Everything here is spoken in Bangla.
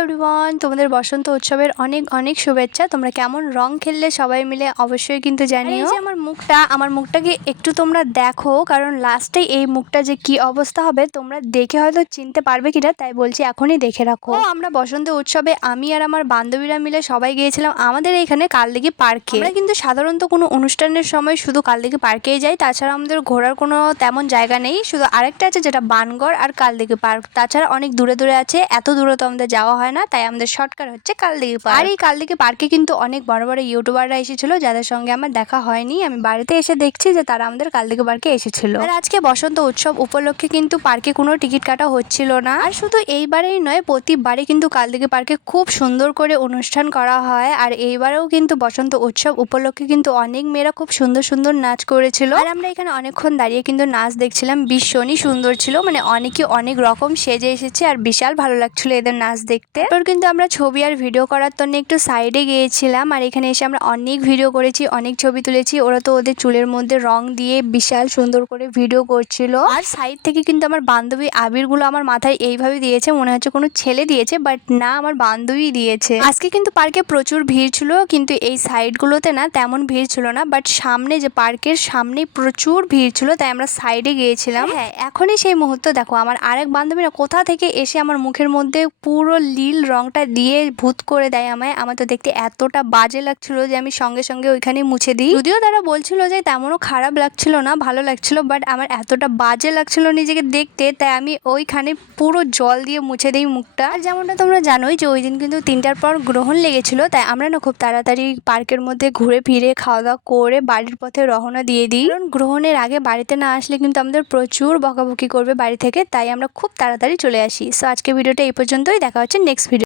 এভরিওয়ান, তোমাদের বসন্ত উৎসবের অনেক অনেক শুভেচ্ছা। তোমরা কেমন রং খেললে সবাই মিলে অবশ্যই কিন্তু জানিও। এই যে আমার মুখটাকে একটু তোমরা দেখো, কারণ লাস্টে এই মুখটা যে কি অবস্থা হবে তোমরা দেখে হয়তো চিনতে পারবে কিনা, তাই বলছি এখনই দেখে রাখো। আমরা বসন্ত উৎসবে আমি আর আমার বান্ধবীরা মিলে সবাই গিয়েছিলাম আমাদের এখানে কালদিঘি পার্কে। আমরা কিন্তু সাধারণত কোনো অনুষ্ঠানের সময় শুধু কালদিঘি পার্কেই যাই, তাছাড়া আমাদের ঘোরার কোনো তেমন জায়গা নেই। শুধু আরেকটা আছে যেটা বানগড় আর কালদিঘি পার্ক, তাছাড়া অনেক দূরে দূরে আছে। এত দূরে তো আমাদের যাওয়া হয় না, তাই আমাদের শর্টকাট হচ্ছে কালদিঘি পার্ক। আর এই কালদিঘি পার্কে কিন্তু অনেক বড় বড় ইউটিউবাররা এসেছিল, যাদের সঙ্গে আমার দেখা হয়নি। আমি বাড়িতে এসে দেখছি যে তারা আমাদের কালদিঘি পার্কে এসেছিল। আর আজকে বসন্ত উৎসব উপলক্ষে কিন্তু পার্কে কোনো টিকিট কাটা হচ্ছিল না। আর শুধু এইবারেই নয়, প্রতিবারই কিন্তু কালদিঘি পার্কে খুব সুন্দর করে অনুষ্ঠান করা হয়। আর এইবারেও কিন্তু বসন্ত উৎসব উপলক্ষে কিন্তু অনেক মেয়েরা খুব সুন্দর সুন্দর নাচ করেছিল। আর আমরা এখানে অনেকক্ষণ দাঁড়িয়ে কিন্তু নাচ দেখছিলাম, ভীষণই সুন্দর ছিল। মানে অনেকে অনেক রকম সেজে এসেছে আর বিশাল ভালো লাগছিল এদের নাচ দেখতে। তারপর কিন্তু আমরা ছবি আর ভিডিও করার জন্য একটু সাইডে গিয়েছিলাম, আর এখানে এসে আমরা অনেক ভিডিও করেছি, অনেক ছবি তুলেছি। ওরা তো ওদের চুলের মধ্যে রং দিয়ে বিশাল সুন্দর করে ভিডিও করছিল। আর সাইড থেকে কিন্তু আমার বান্ধবী আবিরগুলো আমার মাথায় এইভাবে দিয়েছে, মনে হচ্ছে কোনো ছেলে দিয়েছে, বাট না, আমার বান্ধবী দিয়েছে। আজকে কিন্তু পার্কে প্রচুর ভিড় ছিল, কিন্তু এই সাইডগুলোতে না তেমন ভিড় ছিল না, বাট সামনে যে পার্কের সামনে প্রচুর ভিড় ছিল, তাই আমরা সাইডে গিয়েছিলাম। হ্যাঁ, এখনই সেই মুহূর্ত দেখো, আমার আরেক বান্ধবীরা কোথা থেকে এসে আমার মুখের মধ্যে পুরো নীল রংটা দিয়ে ভূত করে দেয় আমায়। আমার তো দেখতে এতটা বাজে লাগছিল যে আমি সঙ্গে সঙ্গে ওইখানে মুছে দিই। যদিও তারা বলছিল যে তেমনও খারাপ লাগছিল না, ভালো লাগছিল, বাট আমার এতটা বাজে লাগছিল নিজেকে দেখতে, তাই আমি ওইখানে পুরো জল দিয়ে মুছে দিই মুখটা। আর যেমনটা তোমরা জানোই যে ওই দিন কিন্তু 3টার পর গ্রহণ লেগেছিল, তাই আমরা না খুব তাড়াতাড়ি পার্কের মধ্যে ঘুরে ফিরে খাওয়া দাওয়া করে বাড়ির পথে রওনা দিয়ে দিই। কারণ গ্রহণের আগে বাড়িতে না আসলে কিন্তু আমাদের প্রচুর বকাবকি করবে বাড়ি থেকে, তাই আমরা খুব তাড়াতাড়ি চলে আসি। সো আজকে ভিডিওটা এই পর্যন্তই, দেখা হচ্ছে নেক্সট ভিডিও।